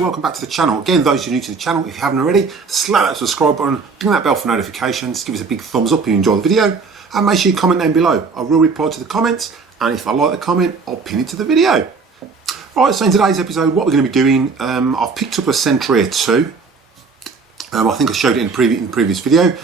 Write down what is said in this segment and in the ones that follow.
welcome back to the channel. Again, those who are new to the channel, if you haven't already, slap that subscribe button, ding that bell for notifications, give us a big thumbs up if you enjoy the video, and make sure you comment down below. I will reply to the comments, and if I like the comment, I'll pin it to the video. Right, so in today's episode, what we're going to be doing, I've picked up a Sentria 2. I think I showed it in the previous video.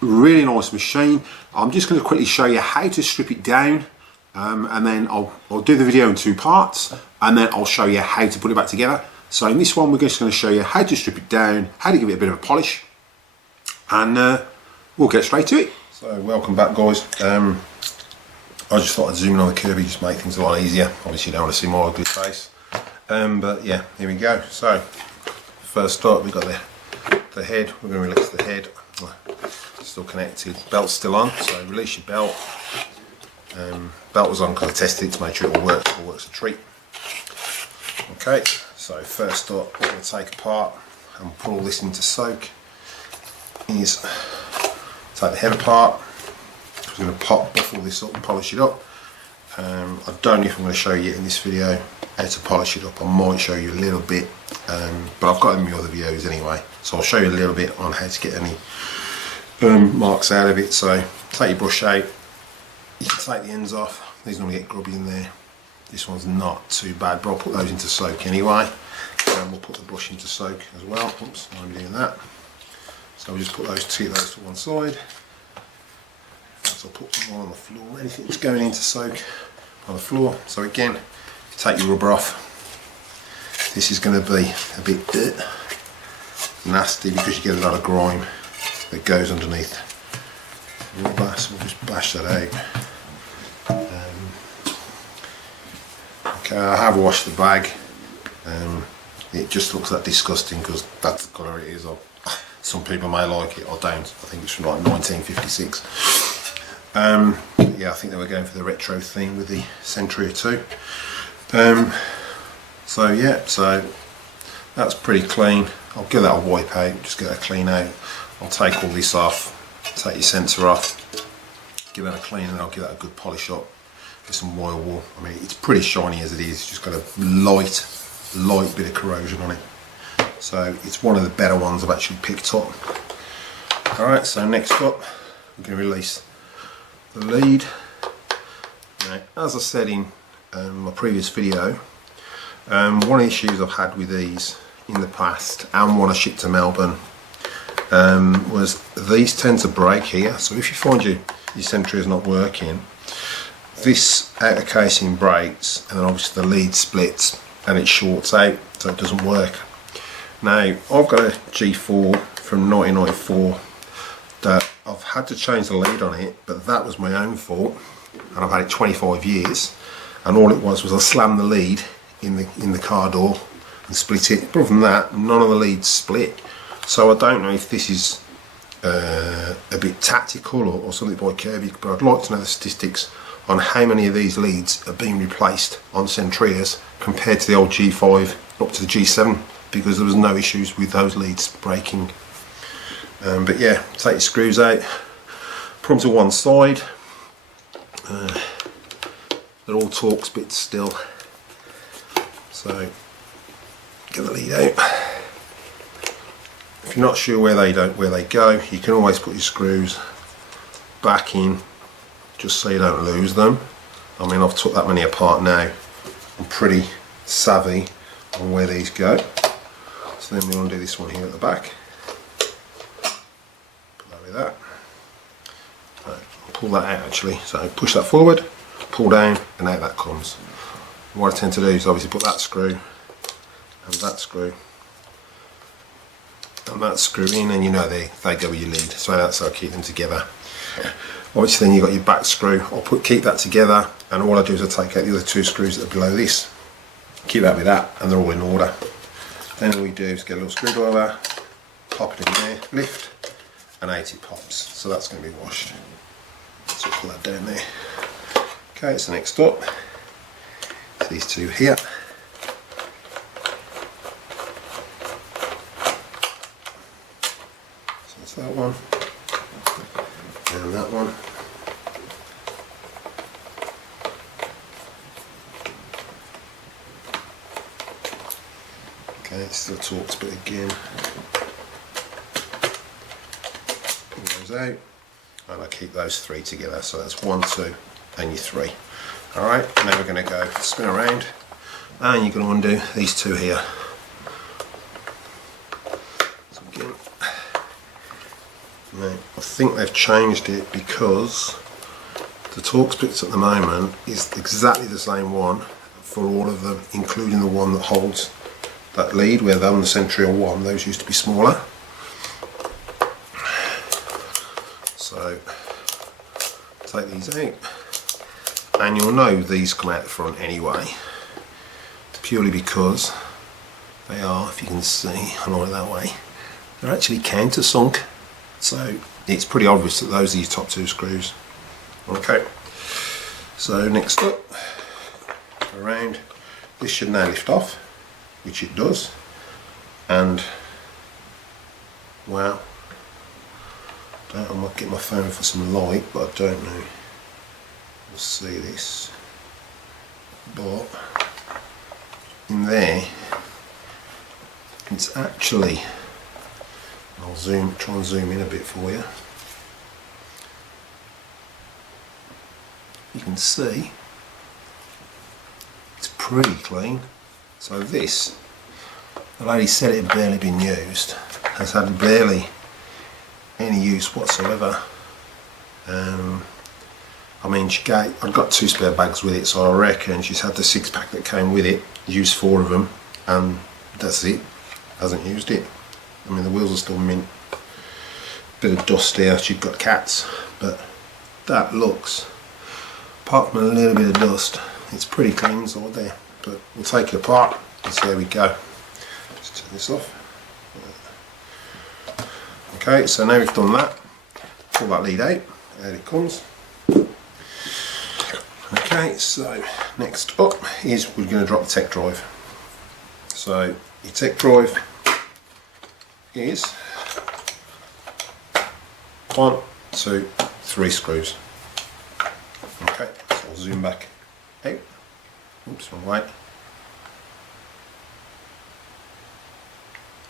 Really nice machine. I'm just going to quickly show you how to strip it down, and then I'll do the video in two parts, and then I'll show you how to put it back together. So in this one, we're just going to show you how to strip it down, how to give it a bit of a polish, and we'll get straight to it. So welcome back, guys. I just thought I'd zoom in on the Kirby, just make things a lot easier. Obviously you don't want to see my ugly face, but yeah, here we go. So first up, we've got the head. We're going to release the head. Still connected, belt's still on, so release your belt. Belt was on because I tested it to make sure it all works a treat. Okay, so first up, what we're going to take apart and put all this into soak is take the head apart. I'm going to buff all this up and polish it up. I don't know if I'm going to show you in this video how to polish it up. I might show you a little bit, but I've got it in my other videos anyway, so I'll show you a little bit on how to get any marks out of it. So take your brush out, you can take the ends off. These normally get grubby in there. This one's not too bad, but I'll put those into soak anyway, and we'll put the brush into soak as well. Oops, I'm doing that. So we'll just put those to one side. So I'll put them all on the floor. Anything that's going into soak on the floor. So again, take your rubber off. This is going to be a bit nasty because you get a lot of grime that goes underneath rubber, so we'll just bash that out. Okay, I have washed the bag. It just looks that disgusting because that's the colour it is. Some people may like it, I don't. I think it's from like 1956. Yeah, I think they were going for the retro theme with the Sentria 2. So yeah, so that's pretty clean. I'll give that a wipe out, just get that clean out. I'll take all this off, take your sensor off, give that a clean, and I'll give that a good polish up with some royal wool. I mean, it's pretty shiny as it is, it's just got a light bit of corrosion on it. So it's one of the better ones I've actually picked up. Alright, so next up, we're going to release the lead. Now, as I said in my previous video, one of the issues I've had with these in the past, and when I shipped to Melbourne, was these tend to break here. So if you find your Sentria is not working, this outer casing breaks, and then obviously the lead splits and it shorts out, so it doesn't work. Now I've got a G4 from 1994 that I've had to change the lead on it, but that was my own fault, and I've had it 25 years, and all it was I slammed the lead in the car door and split it. Apart from that, none of the leads split. So I don't know if this is a bit tactical or something by Kirby, but I'd like to know the statistics on how many of these leads are being replaced on Sentrias compared to the old G5 up to the G7, because there was no issues with those leads breaking. But yeah, take your screws out, put them to one side. They're all Torx bits still, so get the lead out. If you're not sure where they go, you can always put your screws back in, just so you don't lose them. I mean, I've took that many apart now. I'm pretty savvy on where these go. So then we want to do this one here at the back. Put that with that. Right, pull that out actually. So push that forward, pull down, and out that comes. What I tend to do is obviously put that screw and that screw and that screw in, and you know they go with your lead. So that's how I keep them together. Obviously then you've got your back screw. I'll keep that together, and all I do is I take out the other two screws that are below this, keep that with that, and they're all in order. Then all we do is get a little screwdriver, pop it in there, lift, and out it pops. So that's going to be washed. So pull that down there. Okay, so next up, these two here. So that's that one, and that one. Okay, it's the Torx bit again. Pull those out, and I keep those 3 together. So that's 1, 2, and your 3. All right, now we're going to go spin around, and you're going to undo these 2 here. So again, now I think they've changed it because the Torx bits at the moment is exactly the same one for all of them, including the one that holds that lead, where they're on the Sentria 1, those used to be smaller. So take these out, and you'll know these come out the front anyway, purely because they are, if you can see, I know it that way, they're actually countersunk, so it's pretty obvious that those are your top 2 screws. Okay, so next up, around, this should now lift off, which it does, and wow, I might get my phone for some light, but I don't know, we'll see this, but in there, it's actually, I'll try and zoom in a bit for you. You can see it's pretty clean. So this, the lady said it had barely been used, has had barely any use whatsoever. I mean, I've got 2 spare bags with it, so I reckon she's had the 6-pack that came with it, used 4 of them, and that's it. Hasn't used it. I mean, the wheels are still mint. Bit of dust here, she's got cats, but that looks, apart from a little bit of dust, it's pretty clean inside there. But we'll take it apart and see how we go. Let's turn this off. Okay, so now we've done that, pull that lead out, out it comes. Okay, so next up is we're going to drop the tech drive. So your tech drive is 1, 2, 3 screws. Okay, so I'll zoom back out. Oops, wrong way.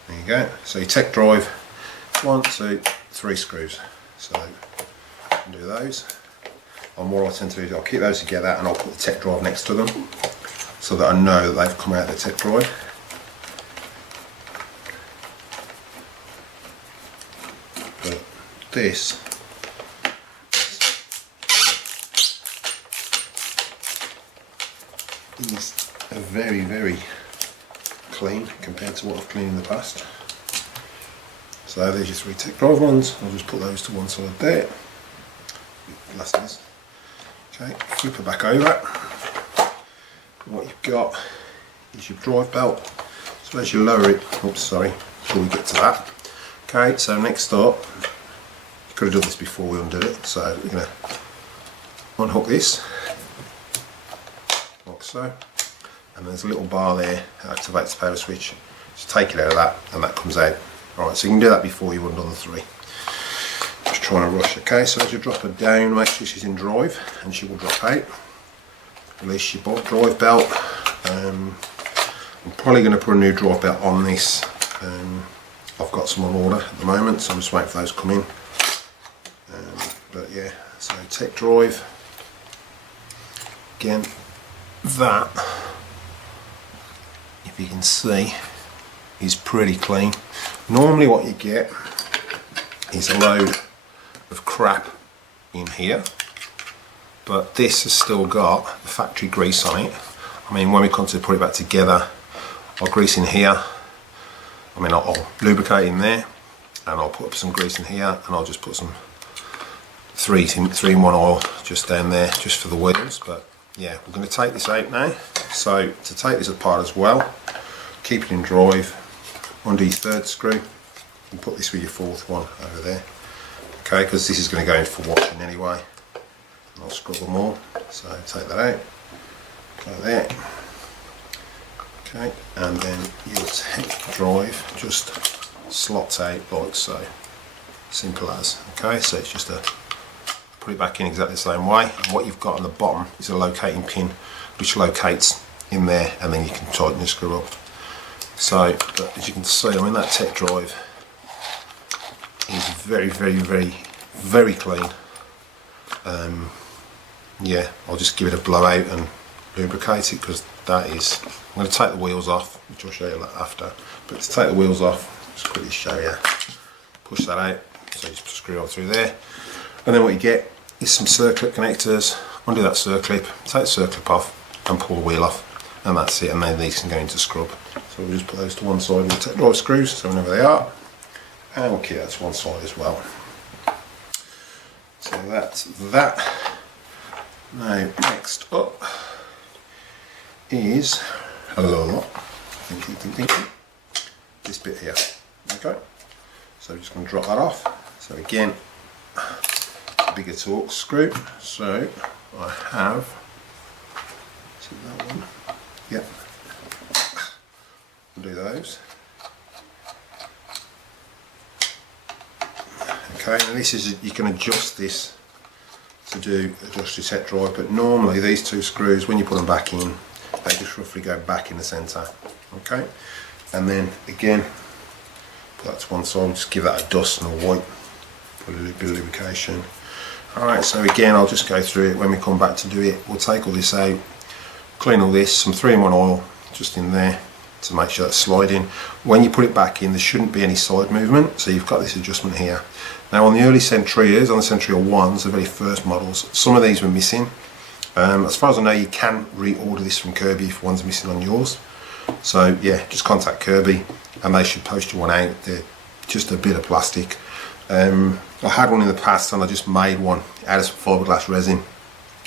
There you go. So your tech drive, 1, 2, 3 screws. So I'll do those. And what I tend to do is I'll keep those together and I'll put the tech drive next to them so that I know that they've come out of the tech drive. But this is a very, very clean compared to what I've cleaned in the past. So there's your 3 tech drive ones. I'll just put those to one side there. Glasses. Okay, flip it back over. What you've got is your drive belt. So as you lower it, oops, sorry, before we get to that. Okay, so next up, you could have done this before we undid it. So we're going to unhook this, like so, and there's a little bar there that activates the power switch. Just take it out of that, and that comes out. Alright, so you can do that before you undone the 3. Just trying to rush. Okay, so as you drop her down, make sure she's in drive, and she will drop out. Release your drive belt. I'm probably going to put a new drive belt on this. I've got some on order at the moment, so I'm just waiting for those to come in. But yeah, so tech drive. Again, that, if you can see, is pretty clean. Normally what you get is a load of crap in here, but this has still got the factory grease on it. I mean, when we come to put it back together, I'll grease in here. I mean, I'll lubricate in there, and I'll put some grease in here, and I'll just put some 3-in-1 oil just down there, just for the wheels. But yeah, we're going to take this out now. So to take this apart as well, keep it in drive, undo your 3rd screw, and put this with your 4th one over there. Okay, because this is going to go in for washing anyway. And I'll scrub them all. So take that out, like that. Okay, and then your tech drive just slots out like so. Simple as. Okay, so it's just a put it back in exactly the same way. And what you've got on the bottom is a locating pin which locates in there, and then you can tighten the screw up. So, but as you can see, I mean that tech drive is very clean. Yeah, I'll just give it a blowout and lubricate it, because that is, I'm going to take the wheels off, which I'll show you after, but to take the wheels off, just quickly show you, push that out, so you just screw it on through there, and then what you get is some circlip connectors. Undo that circlip, take the circlip off and pull the wheel off, and that's it, and then these can go into scrub. So we'll just put those to one side with the tech drive screws, so we know where they are, and we'll keep that to one side as well. So that's that. Now next up is thinking, this bit here. Okay, so we're just going to drop that off. So again, a bigger Torx screw. So I have, see that one? Yep. We'll do those. Okay, and this is, you can adjust this to adjust your tech drive, but normally these two screws, when you put them back in, they just roughly go back in the centre. Okay, and then again, put that to one side, just give that a dust and a wipe, put a little bit of lubrication. Alright, so again, I'll just go through it when we come back to do it. We'll take all this out, clean all this, some 3-in-1 oil just in there to make sure that's sliding. When you put it back in, there shouldn't be any side movement, so you've got this adjustment here. Now on the early Sentrias, on the Sentria 1s, the very first models, some of these were missing. As far as I know, you can reorder this from Kirby if one's missing on yours. So yeah, just contact Kirby and they should post you one out. They're just a bit of plastic. I had one in the past and I just made one out of some fiberglass resin.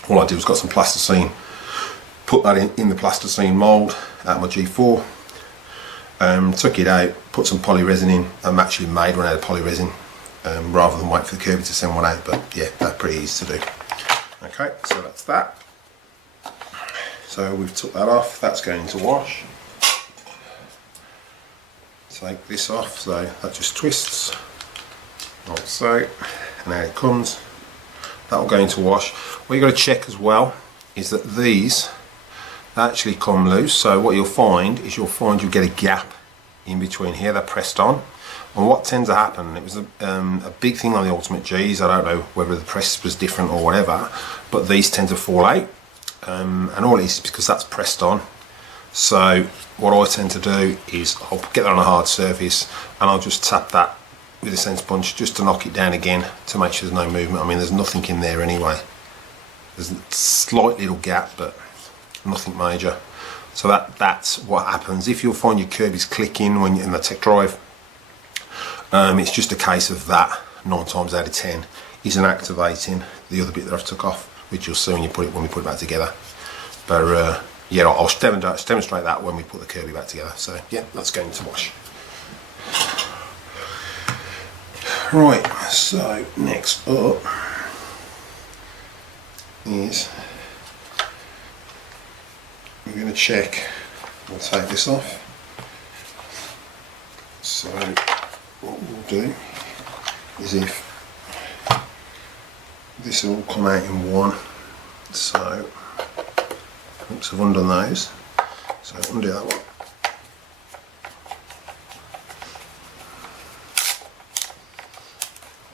All I did was got some plasticine, put that in the plasticine mould out of my G4, took it out, put some poly resin in, and actually made one out of poly resin. Rather than wait for the Kirby to send one out, but yeah, that's pretty easy to do. Okay, so that's that. So we've took that off, that's going to wash. Take this off, so that just twists, like so, and out it comes. That will go into wash. What you've got to check as well is that these actually come loose, so what you'll find is you'll get a gap in between here, they're pressed on. And what tends to happen, it was a big thing on the Ultimate Gs, I don't know whether the press was different or whatever, but these tend to fall out, and all it is because that's pressed on. So what I tend to do is I'll get that on a hard surface and I'll just tap that with a sense punch just to knock it down again to make sure there's no movement. I mean, there's nothing in there anyway. There's a slight little gap, but nothing major. So that's what happens. If you'll find your Kirby's clicking when you're in the tech drive, it's just a case of that 9 times out of 10 isn't activating the other bit that I've took off, which you'll see when we put it back together. But yeah, I'll demonstrate that when we put the Kirby back together. So yeah, that's going to wash. Right, so next up is we're going to check. We'll take this off. So what we'll do is, if this will all come out in one, so oops, I've undone those, so undo that one.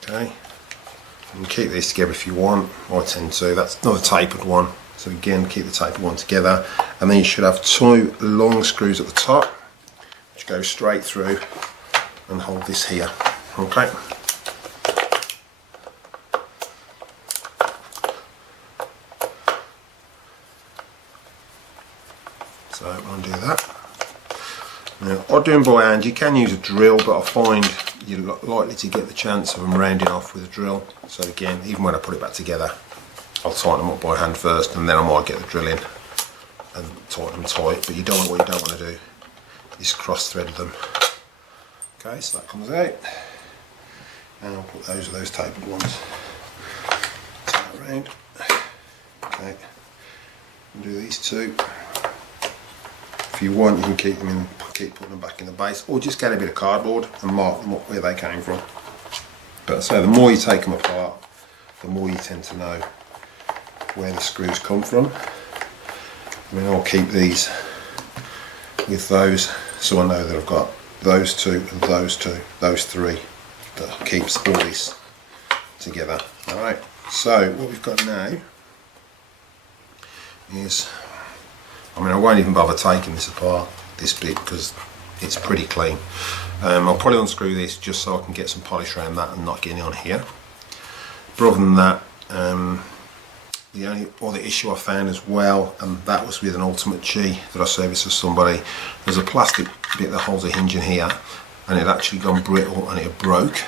Okay, you can keep these together if you want. I tend to. That's not a tapered one, so again, keep the tapered one together, and then you should have 2 long screws at the top which go straight through and hold this here. Okay, so undo that. Now, I do them by hand. You can use a drill, but I find you're likely to get the chance of them rounding off with a drill. So again, even when I put it back together, I'll tighten them up by hand first, and then I might get the drill in and tighten them tight. But what you don't want to do is cross thread them. Okay, so that comes out, and I'll put those tapered ones. Turn that around. Okay, and do these 2. If you want, you can keep putting them back in the base, or just get a bit of cardboard and mark them up where they came from. But so the more you take them apart, the more you tend to know where the screws come from. I mean, I'll keep these with those so I know that I've got those two and those three that keeps all this together. Alright, so what we've got now is, I mean, I won't even bother taking this apart, this bit, because it's pretty clean. I'll probably unscrew this just so I can get some polish around that and not getting on here. But other than that, the only other issue I found as well, and that was with an Ultimate G that I serviced for somebody, there's a plastic bit that holds a hinge in here, and it actually gone brittle and it broke.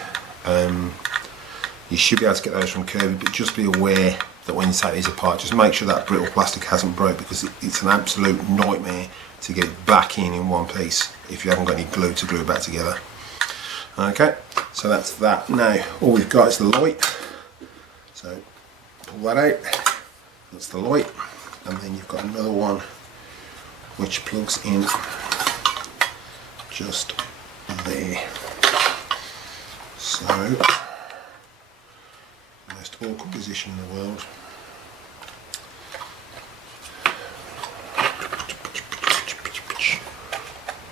You should be able to get those from Kirby, but just be aware that when you take these apart, just make sure that brittle plastic hasn't broke, because it's an absolute nightmare to get it back in one piece if you haven't got any glue to glue it back together. Okay, so that's that. Now all we've got is the light, so pull that out, that's the light, and then you've got another one which plugs in just there. So, most awkward position in the world.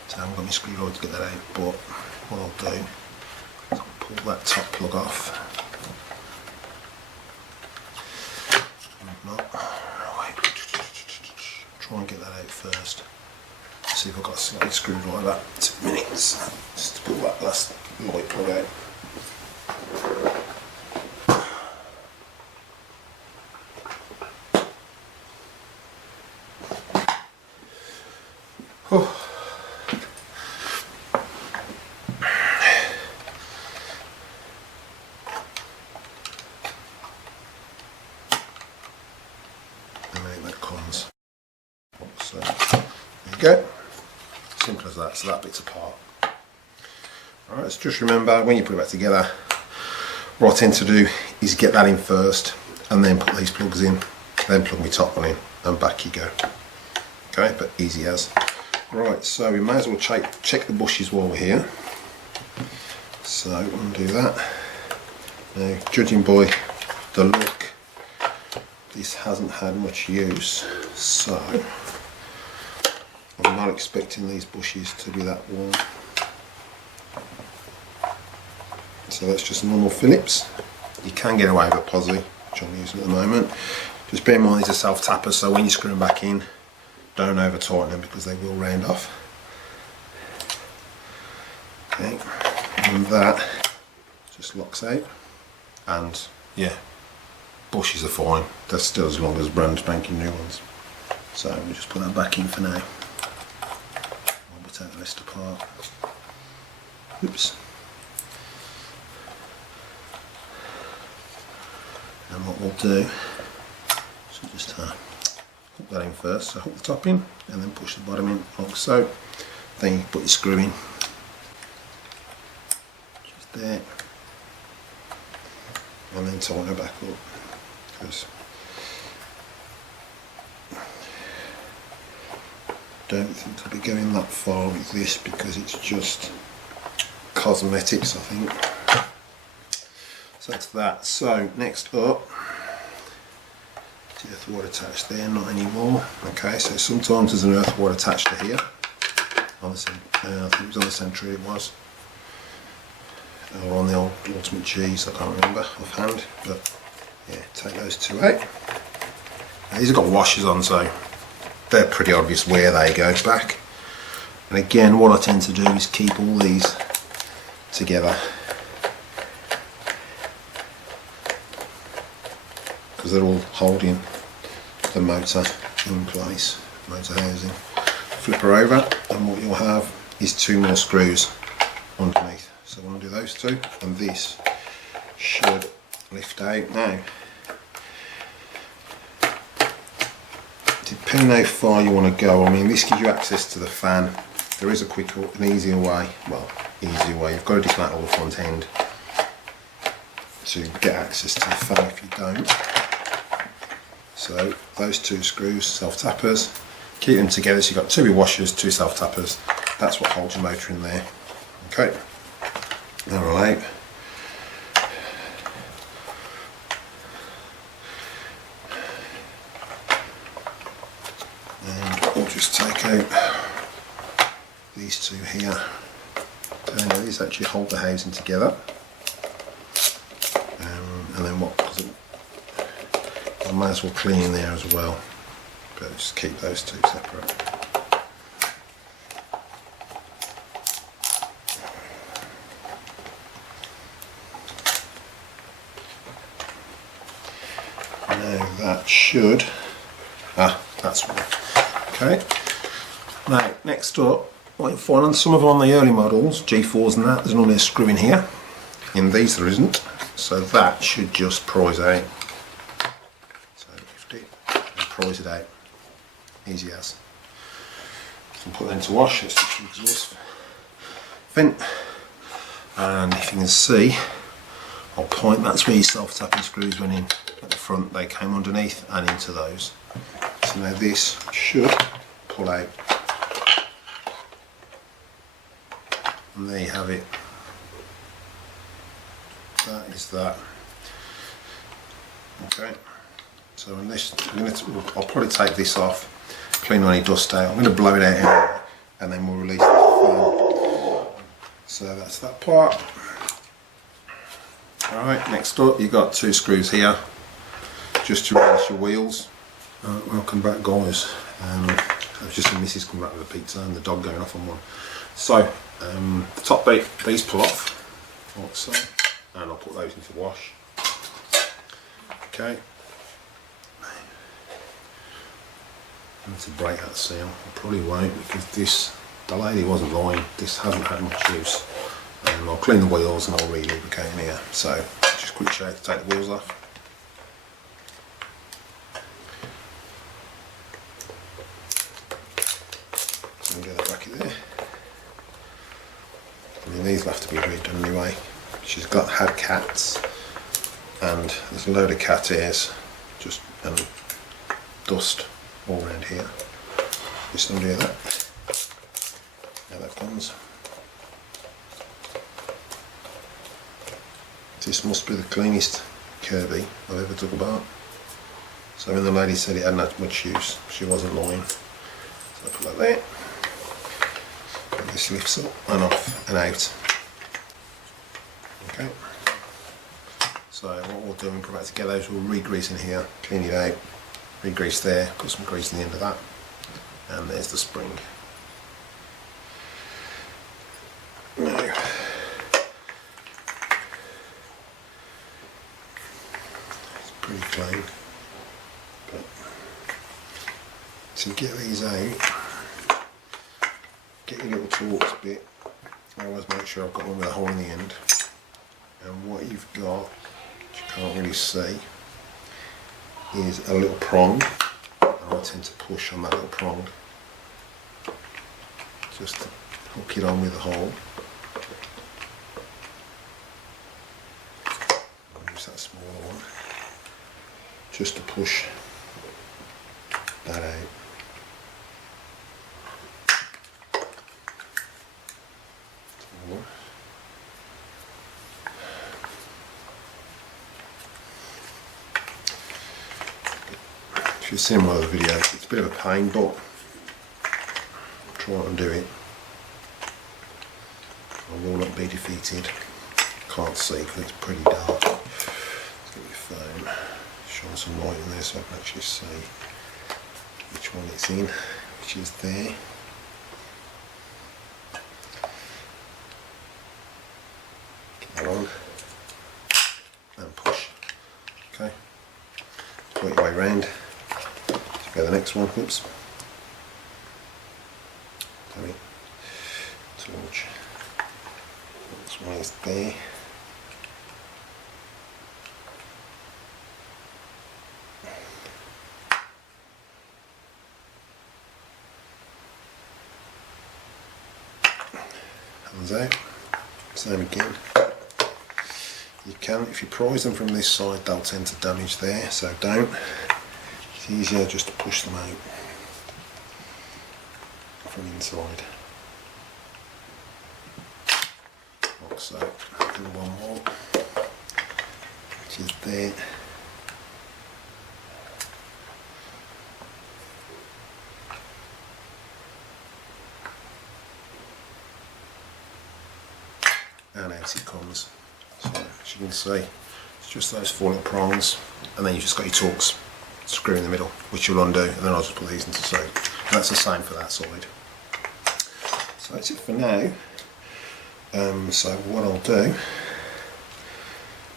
So I haven't got my screwdriver to get that out, but what I'll do is I'll pull that top plug off. Not. Right. Try and get that out first. See if I've got a slight screwdriver. 2 minutes. Just to pull that last light plug out. Oh. So there you go, simple as that. So that bit's apart. Alright, so just remember when you put it back together, what I tend to do is get that in first and then put these plugs in, then plug my top one in and back you go. Okay, but easy as. Right, so we may as well check the bushes while we're here. So undo that. Now, judging by the look, this hasn't had much use, so I'm not expecting these bushes to be that warm. So that's just normal Phillips. You can get away with a posi, which I'm using at the moment. Just bear in mind these are self-tappers, so when you screw them back in, don't over tighten them because they will round off. Okay, and that just locks out, and yeah, bushes are fine. They're still as long as brand spanking new ones. So we'll just put that back in for now. We'll take the rest apart. Oops. And what we'll do is we'll just hook that in first. So hook the top in and then push the bottom in like so. Then you put your screw in. Just there. And then tighten it back up. Because don't think I'll be going that far with this because it's just cosmetics, I think. So that's that. So next up, the earth wire attached there, not anymore. Okay, so sometimes there's an earth wire attached to here. On the I think it was on the Sentria, it was. Or on the old Ultimate G's, I can't remember offhand. But yeah, take those two out. Now, these have got washers on, so they're pretty obvious where they go back. And again, what I tend to do is keep all these together, because they're all holding the motor in place, motor housing. Flip her over and what you'll have is two more screws underneath. So I'm going to do those two and this should lift out. Now, depending how far you want to go, I mean this gives you access to the fan. There is a quicker and easier way, well, easier way, you've got to dismantle the front end to get access to the fan if you don't. So those two screws, self-tappers, keep them together so you've got two washers, two self-tappers, that's what holds your motor in there. Okay, now roll out. And we'll just take out these two here. These actually hold the housing together. And then what? I might as well clean in there as well, but just keep those two separate. Now that should, that's one. Okay. Now next up, what you find on some of them on the early models, G4s and that, there's normally a screw in here. In these there isn't, so that should just prise out. So lift it and prise it out. Easy as. You can put them to wash, it's just an exhaust vent. And if you can see, I'll point, that's where your self-tapping screws went in at the front. They came underneath and into those. So now this should pull out. And there you have it. That is that. Okay. So unless I'll probably take this off, clean any dust out. I'm going to blow it out anyway, and then we'll release the film. So that's that part. Alright, next up you've got two screws here just to release your wheels. Welcome back guys. I've just seen Mrs. come back with a pizza and the dog going off on one. So the top bit, these pull off like so, and I'll put those into wash. Okay. I need to break that seal. I probably won't because the lady wasn't lying, this hasn't had much use. I'll clean the wheels and I'll re-lubricate in here. So just quick shake to take the wheels off. So we get that bracket there. I mean, these will have to be redone anyway. She's had cats and there's a load of cat ears and dust all around here. Just undo that. Now that comes. This must be the cleanest Kirby I've ever took apart. So when the lady said it hadn't had much use, she wasn't lying. So I put that there. And this lifts up and off and out. Okay. So what we'll do when we put it back together is we'll re-grease in here, clean it out, re-grease there, put some grease in the end of that, and there's the spring. Now, pretty clean, but to get these out, get your little Torx bit. I always make sure I've got one with a hole in the end, and what you've got, which you can't really see, is a little prong. I tend to push on that little prong just to hook it on with the hole. I'll use that smaller one just to push that out. If you've seen my other videos, it's a bit of a pain, but I'll try and do it. I will not be defeated. Can't see because it's pretty dark. Let's get your phone. Shine some light in there so I can actually see which one it's in, which is there. Get that on and push. Okay, work your way round. Go the next one. Oops. Sorry. Torch. Next one is there. Hands out. Same again. You can, if you prise them from this side, they'll tend to damage there, so don't. It's easier just to push them out from inside. Like so. Do one more, which is there. and out it comes. So as you can see, it's just those 4 little prongs, and then you've just got your Torx screw in the middle, which you'll undo, and then I'll just put these into soak. And that's the same for that side. So that's it for now. So what I'll do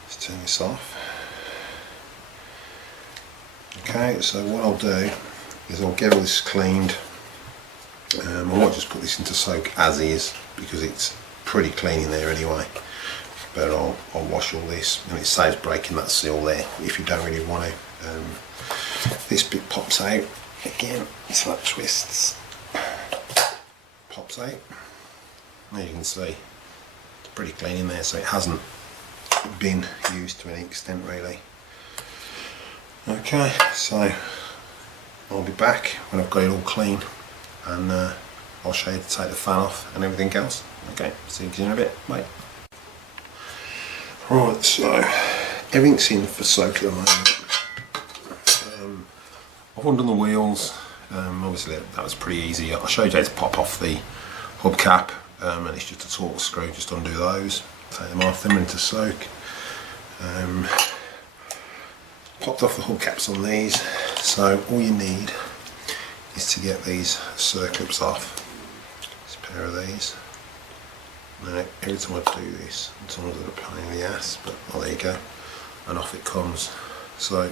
is turn this off. Okay, so what I'll do is I'll get all this cleaned. I might just put this into soak as is because it's pretty clean in there anyway, but I'll wash all this, and it saves breaking that seal there if you don't really want to. This bit pops out again, so that twists, pops out. As you can see, it's pretty clean in there, so it hasn't been used to any extent really. Okay, so I'll be back when I've got it all clean, and I'll show you to take the fan off and everything else. Okay, see you in a bit, bye. Right, so everything's in for soak at the moment. I've undone the wheels. Obviously that was pretty easy. I showed you how to pop off the hubcap, and it's just a Torx screw. Just undo those, take them off, them into soak. Popped off the hubcaps on these, so all you need is to get these circlips off. Just a pair of these. Now every time I do this, sometimes it's a pain in the ass, but well, there you go, and off it comes. So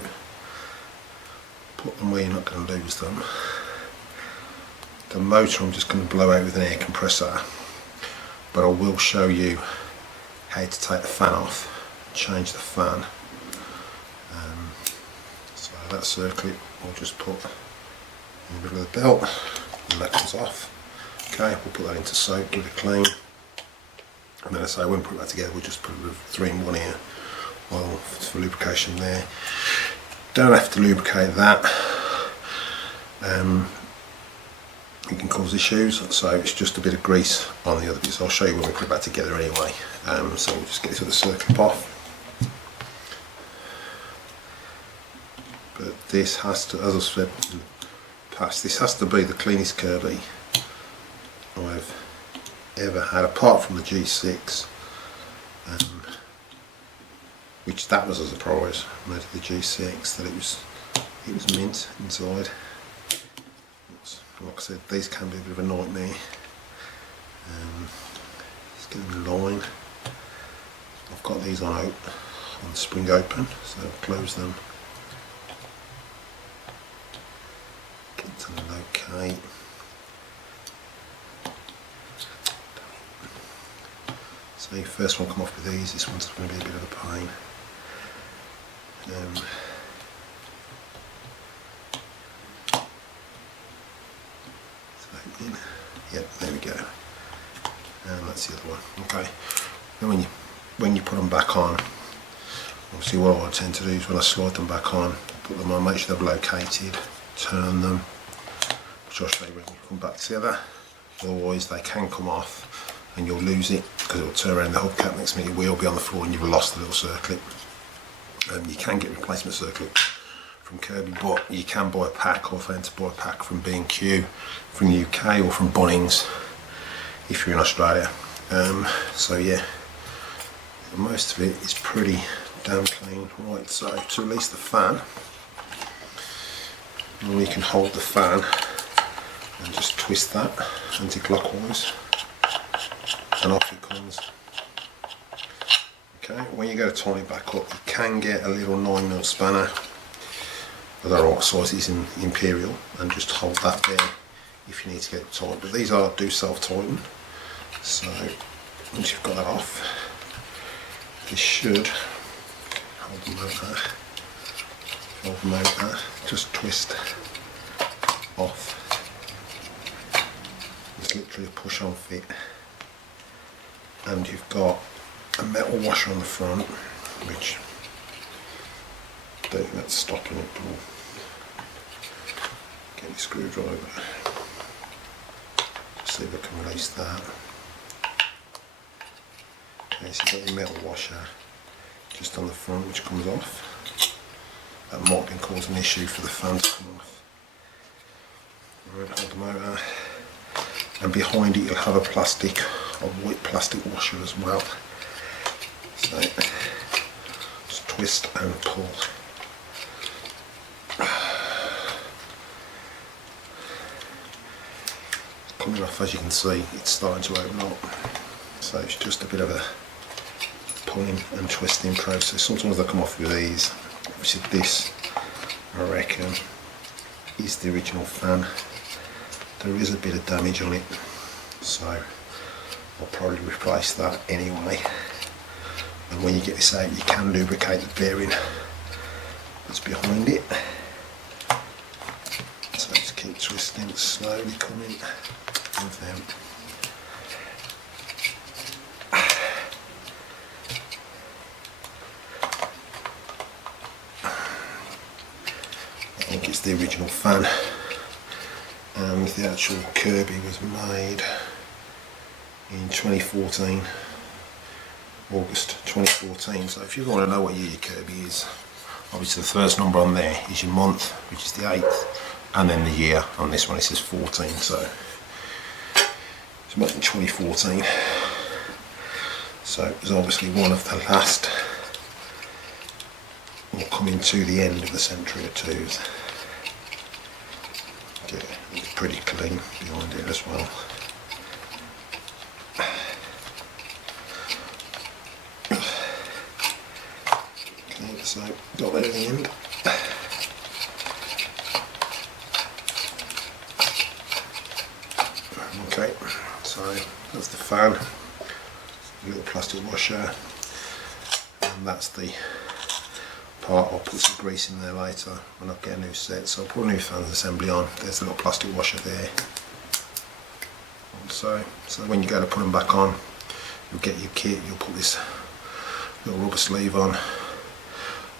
put them where you're not going to lose them. The motor I'm just going to blow out with an air compressor, but I will show you how to take the fan off, change the fan. So that circlip I'll just put in the middle of the belt, and that comes off. Okay, we'll put that into soak, give it a clean, and then I say I won't put that together, we'll just put a 3-in-1 here, oil for lubrication there. Don't have to lubricate that. It can cause issues, so it's just a bit of grease on the other bits. I'll show you when we put it back together anyway. So we'll just get this other circlip off. But this has to, as I said in the past, this has to be the cleanest Kirby I've ever had, apart from the G6. Which that was a surprise, made the G6, that it was mint inside. Like I said, these can be a bit of a nightmare. Let's get them in line. I've got these on spring open, so I'll close them. Get to locate. So the first one come off with these, this one's going to be a bit of a pain. Yep, there we go. And that's the other one. Okay. Then when you put them back on, obviously what I tend to do is when I slide them back on, put them on, make sure they're located, turn them, which I'll show you when we come back together. Otherwise they can come off and you'll lose it because it will turn around the hubcap. Next minute your wheel will be on the floor and you've lost the little circlip. You can get replacement circlip from Kirby, but you can buy a pack, or find to buy a pack from B&Q, from the UK, or from Bunnings if you're in Australia. So yeah, most of it is pretty damn clean. Right, so to release the fan, you can hold the fan and just twist that anti-clockwise, and off it comes. Okay, when you go to tighten it back up, you can get a little 9mm spanner. I don't know what size it is in Imperial, and just hold that there if you need to get it tight. But these do self-tighten, so once you've got that off, this should hold the motor, just twist off. It's literally a push-on fit, and you've got a metal washer on the front, which I don't think that's stopping it, but we'll get your screwdriver. Just see if I can release that. Okay, so you've got your metal washer just on the front, which comes off. That might can cause an issue for the fan to come off. Right, hold the motor, and behind it you'll have a white plastic washer as well. So just twist and pull. Coming off, as you can see, it's starting to open up. So it's just a bit of a pulling and twisting process. Sometimes they come off with ease. Obviously this, I reckon, is the original fan. There is a bit of damage on it, so I'll probably replace that anyway. And when you get this out, you can lubricate the bearing that's behind it. So just keep twisting, slowly coming with them. I think it's the original fan, and the actual Kirby was made in 2014, August 2014. So if you want to know what year your Kirby is, obviously the first number on there is your month, which is the 8th, and then the year. On this one it says 14, so it's made in 2014. So it was obviously one of the last, or coming to the end of the Sentria 2s. Yeah, it's pretty clean behind it as well. Okay, so got that at the end. Okay, so that's the fan, little plastic washer, and that's the part. I'll put some grease in there later when I get a new set. So I'll put a new fan assembly on. There's a little plastic washer there. So when you go to put them back on, you'll get your kit, you'll put this little rubber sleeve on,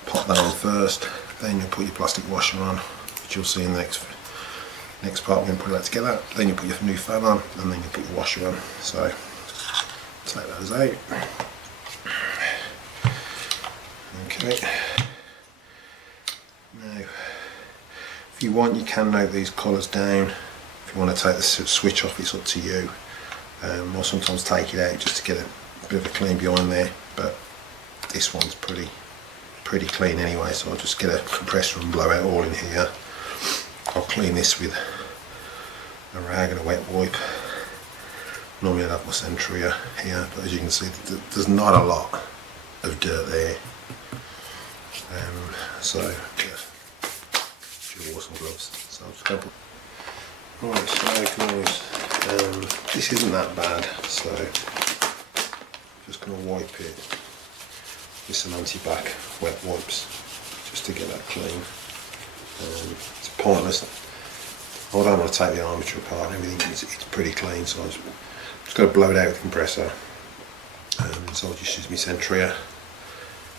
pop that on first, then you'll put your plastic washer on, which you'll see in the next part when you put that together. Then you put your new fan on, and then you put your washer on. So take those out. Okay. Now, if you want, you can note these colours down. If you want to take the switch off, it's up to you. Or sometimes take it out just to get a bit of a clean behind there. But this one's pretty clean anyway, so I'll just get a compressor and blow out all in here. I'll clean this with a rag and a wet wipe. Normally I'd have my Sentria here, but as you can see, there's not a lot of dirt there. So yeah, dual awesome gloves. So I'm just going to put. Right, so guys, this isn't that bad. So I'm just going to wipe it with some anti-bac wet wipes just to get that clean. It's pointless. I don't want to take the armature apart and everything. It's pretty clean, so I'm just going to blow it out with the compressor. So I'll just use my Sentria.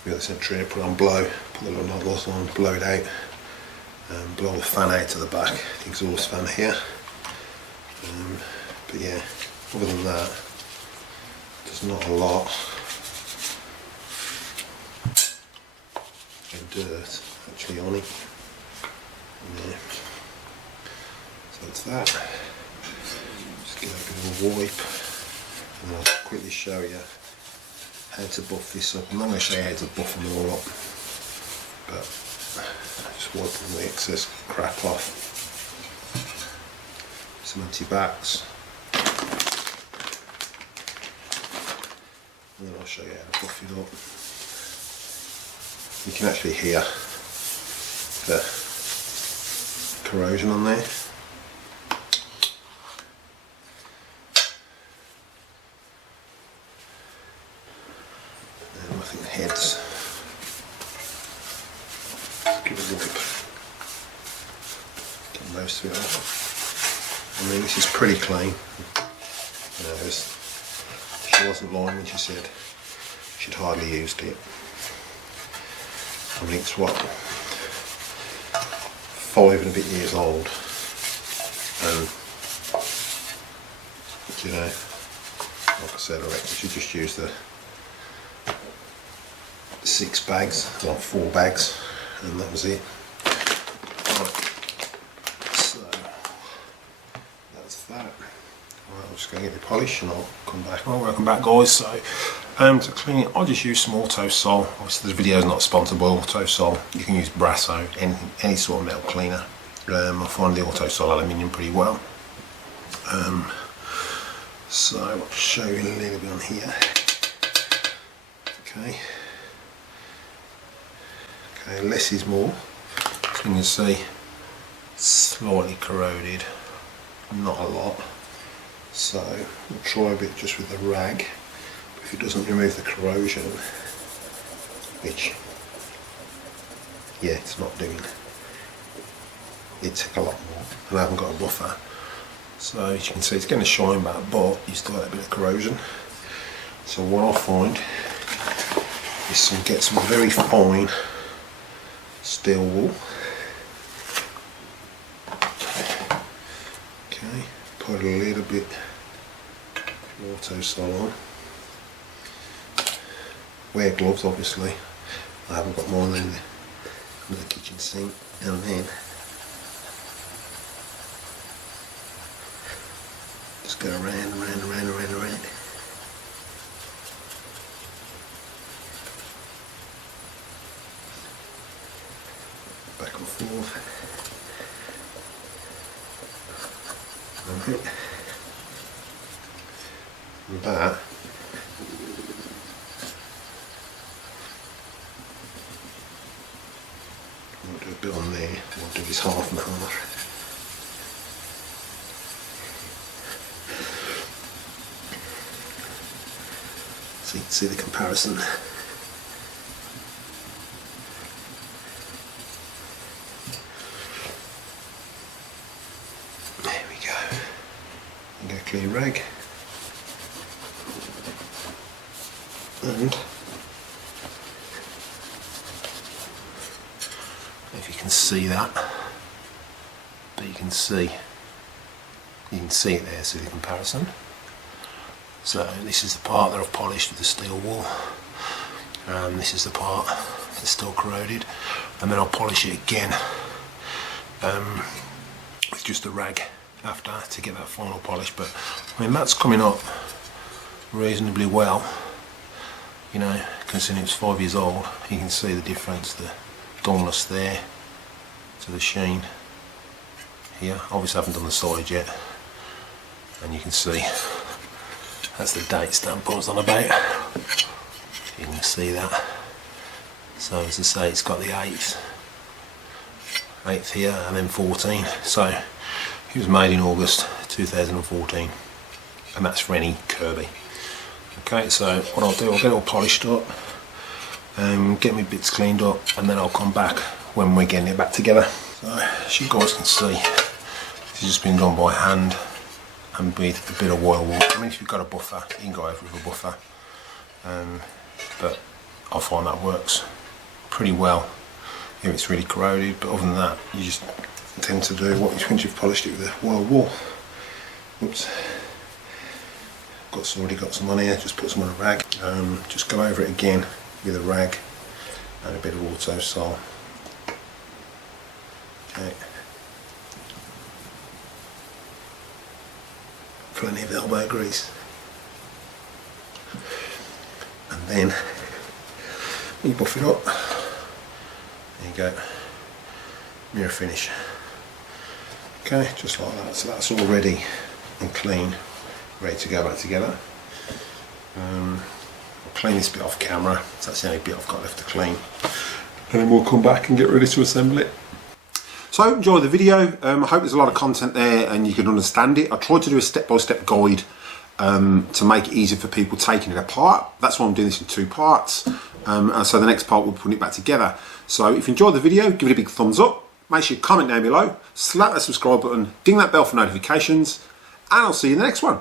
We got the Sentria, put it on blow, put the little nozzles on, blow it out, and blow the fan out to the back, the exhaust fan here. But yeah, other than that, there's not a lot of dirt actually on it. Yeah. So it's that. Just give it a bit of a wipe, and I'll quickly show you how to buff this up. I'm not going to show you how to buff them all up, but just wipe all the excess crap off. Some anti-bacs, and then I'll show you how to buff it up. You can actually hear the corrosion on there. And I think the heads, give it a wipe, get most of it off. I mean, this is pretty clean. You know, she wasn't lying when she said she'd hardly used it. I mean, it's what, 5 and a bit years old, and you know, like I said, I reckon she just used the 6 bags, well 4 bags, and that was it. Right. So that's that. Right, I'm just going to get the polish and I'll come back. Well, welcome back guys. So To clean it, I just use some auto sol. Obviously the video is not sponsored by auto sol. You can use Brasso, any sort of metal cleaner. I find the auto sol aluminium pretty well. So I'll show you a little bit on here. Okay, less is more. As you can see, slightly corroded, not a lot. So we'll try a bit just with the rag. If it doesn't remove the corrosion, which, yeah, it's not doing, it took a lot more, and I haven't got a buffer. So as you can see, it's getting a shine back, but you still have a bit of corrosion. So what I'll find is get some very fine steel wool. Okay, put a little bit of auto sol on. Wear gloves, obviously. I haven't got mine in the kitchen sink, and then just go around. Back and forth. And that we'll do a bit on there. We'll do this half and half. So you can see the comparison. There we go. And go clear rag. And if you can see that, but you can see it there, see the comparison. So this is the part that I've polished with the steel wool, and this is the part that's still corroded, and then I'll polish it again with just a rag after to get that final polish. But I mean, that's coming up reasonably well, you know, considering it's 5 years old. You can see the difference, the dullness there to the sheen here. Obviously I haven't done the side yet, and you can see that's the date stamp I was on about. You can see that. So as I say, it's got the 8th here, and then 14. So it was made in August 2014, and that's for any Kirby. Okay, so what I'll do, I'll get it all polished up, get my bits cleaned up, and then I'll come back when we're getting it back together. So as you guys can see, this has just been done by hand and with a bit of oil wool. I mean, if you've got a buffer, you can go over with a buffer, but I find that works pretty well if it's really corroded. But other than that, you just tend to do what once you've polished it with the oil wool. Oops, already got some on here. Just put some on a rag. Just go over it again with a rag and a bit of auto sol. Okay. Plenty of elbow grease, and then you buff it up. There you go, mirror finish. Okay, just like that. So that's all ready and clean, ready to go back together. I'll clean this bit off camera, so that's the only bit I've got left to clean, and then we'll come back and get ready to assemble it. So enjoy the video. I hope there's a lot of content there and you can understand it. I tried to do a step-by-step guide to make it easier for people taking it apart. That's why I'm doing this in 2 parts. And so the next part we'll put it back together. So if you enjoyed the video, give it a big thumbs up. Make sure you comment down below, slap that subscribe button, ding that bell for notifications, and I'll see you in the next one.